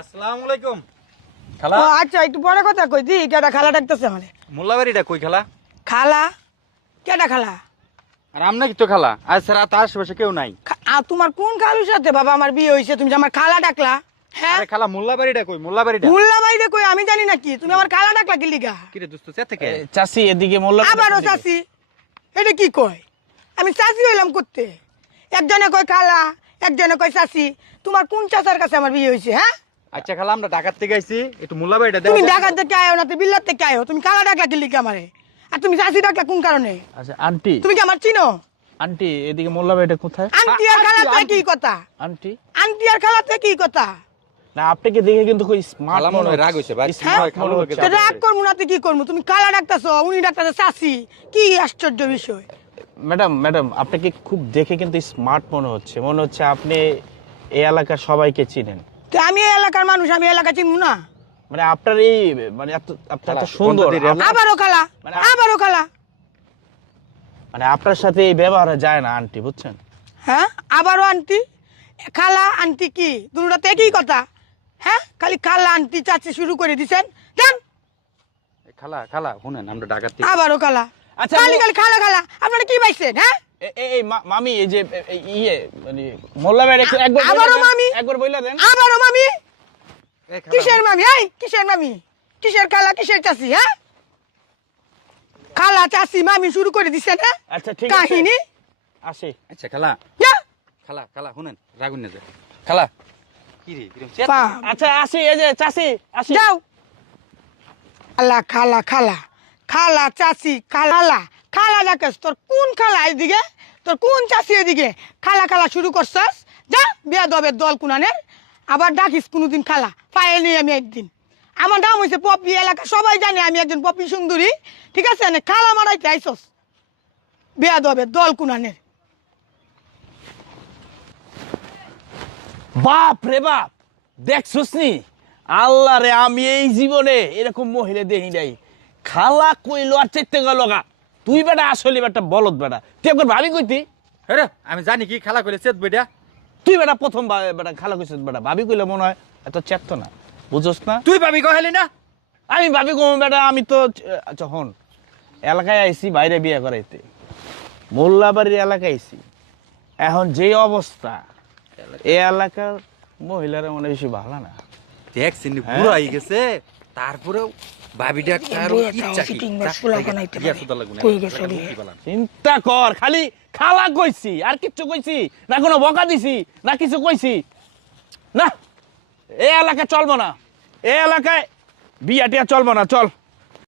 আসসালামু আলাইকুম খালা। ও আচ্ছা একটু পরে কথা কই দি কেডা খালা ডাকতেছে আমারে। মোল্লাবাড়িটা কই খালা? খালা কেডা খালা? আর আমনে কি তো খালা? আজ স্যার তো আশেপাশে কেউ নাই। তোমার কোন খালুর সাথে বাবা আমার বিয়ে হইছে তুমি যে আমার খালা ডাকলা? হ্যাঁ আরে খালা মোল্লাবাড়িটা কই? মোল্লাবাড়িটা মোল্লা বাইরে কই আমি জানি নাকি তুমি আমার খালা ডাকলা কি লিগা? কি রে দোস্ত চা থেকে? চাচি এদিকে মোল্লা আবারও চাচি? এটা কি কয়? আমি চাচি হইলাম করতে? একজনে কয় খালা একজনে কয় চাচি। তোমার কোন চাচার কাছে আমার বিয়ে হইছে? হ্যাঁ আচ্ছা খালা আমরা ঢাকা থেকে আইছি, একটু মোল্লাবাড়িটা দাও। তুমি ঢাকা থেকে আয়ো না তুমি বিল্লাত থেকে আয়ো, তুমি খালা ডাকলা কি লিগা আমারে? আর তুমি চাচি ডাকলা কোন কারণে? আচ্ছা আন্টি তুমি কি আমার চিনো? আন্টি এদিকে মোল্লা বাড়িটা কোথায়? আন্টি আর খালা তো কি কথা? আন্টি আন্টি আর খালা তো কি কথা? না আপনাকে দেখে কিন্তু খুব স্মার্ট খালা মনে হয় রাগ হইছে ভাই। হ্যাঁ? হয় খালু লোকে তো রাগ করবো না তো কি করবো? তুমি কালা ডাকতেছ উনি ডাকতেছে চাচি, কি আশ্চর্য বিষয়। ম্যাডাম আপনাকে খুব দেখে কিন্তু স্মার্ট মনে হচ্ছে আপনি এই এলাকার সবাইকে চিনেন। তো আমি এই এলাকার মানুষ, আমি এই এলাকা চিনবো না? মানে আপনার এই মানে আপনার এত সুন্দর আবারও খালা আবারও খালা, মানে আপনার সাথে এই ব্যবহার যায় না আন্টি, বুঝছেন? হ্যাঁ আবারও আন্টি খালা আন্টি কি দুটোতে একই কথা? হ্যাঁ খালি খালা আন্টি চাচি শুরু করে দিছেন। দেন খালা খালা শুনেন আমরা ঢাকা থেকে আবারও খালা। আচ্ছা, খালি খালি খালা খালা আপনারা কি পাইছেন? হ্যাঁ এই মামি এই যে ইয়ে মানে মোল্লা বাড়ি একবার আবারও মামি? একবার বইলা দেন। আবারও মামি? এই খালা, কিসের মামি? এই কিসের মামি কিসের খালা কিসের চাচি? হ্যাঁ খালা চাচি মামি শুরু করে দিছেন। হ্যাঁ আচ্ছা ঠিক আছে কাহিনী আসি। আচ্ছা খালা যা। খালা খালা শুনেন রাগুন না যায় খালা। কি রে কিরম চেত? পা, আচ্ছা আসি এই যে চাচি আসি। যাও। খালা খালা খালা খালা চাচি খালা খালা ডাকেস তোর কোন খালা এদিকে? তোর কোন চাচি এদিকে? খালা খালা শুরু করছস? যা বেয়াদবের দল কুনানের। আবার ডাকিস কোনোদিন খালা পায়ে নেই আমি একদিন। আমার নাম হয়েছে পপি, এলাকা সবাই জানে আমি একজন পপি সুন্দরী, ঠিক আছে না? খালা মারাইতে আইসস বেয়াদবের দল কুনানের। বাপ রে বাপ, দেখছস নি? আল্লাহ রে, আমি এই জীবনে এরকম মহিলা দেখি নাই। খালা কইলো আর চেতে গেল গা। তুই বেটা আসলে বেটা বলদ বেটা, তুই একবার ভাবি কইতি? আরে আমি জানি কি খালা কইলে চেত বইটা। তুই বেটা প্রথম বেটা খালা কইছিস বেটা, ভাবি কইলে মনে হয় এত চেত না, বুঝছস না? তুই ভাবি কইলি না? আমি ভাবি কম বেটা, আমি তো যখন এলাকায় আইছি বাইরে বিয়ে করাইতে, মোল্লাবাড়ির এলাকায় আইছি, এখন যে অবস্থা এই এলাকার মহিলারা মনে বেশি ভালো না। দেখছিস বুড়ো হয়ে গেছে, তারপরেও ভাবিটা কারো ইচ্ছা কি চিন্তা কর, খালি খালা কইছি আর কিচ্ছু কইছি না? কোনো বকা দিছি না কিছু কইছি না? এই এলাকায় চলবো না, এই এলাকায় বিয়া টিয়া চলবো না, চল।